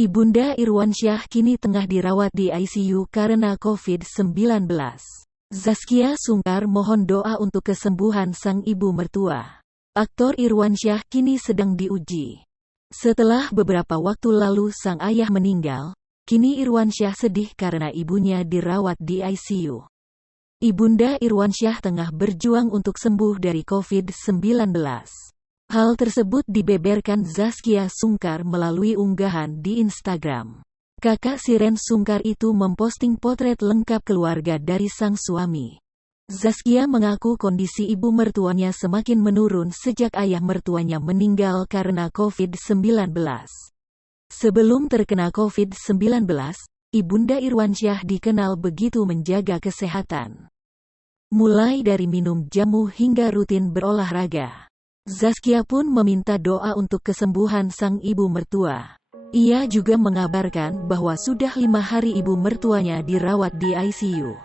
Ibunda Irwansyah kini tengah dirawat di ICU karena COVID-19. Zaskia Sungkar mohon doa untuk kesembuhan sang ibu mertua. Aktor Irwansyah kini sedang diuji. Setelah beberapa waktu lalu sang ayah meninggal, kini Irwansyah sedih karena ibunya dirawat di ICU. Ibunda Irwansyah tengah berjuang untuk sembuh dari COVID-19. Hal tersebut dibeberkan Zaskia Sungkar melalui unggahan di Instagram. Kakak Siren Sungkar itu memposting potret lengkap keluarga dari sang suami. Zaskia mengaku kondisi ibu mertuanya semakin menurun sejak ayah mertuanya meninggal karena COVID-19. Sebelum terkena COVID-19, Ibunda Irwansyah dikenal begitu menjaga kesehatan. Mulai dari minum jamu hingga rutin berolahraga. Zaskia pun meminta doa untuk kesembuhan sang ibu mertua. Ia juga mengabarkan bahwa sudah 5 hari ibu mertuanya dirawat di ICU.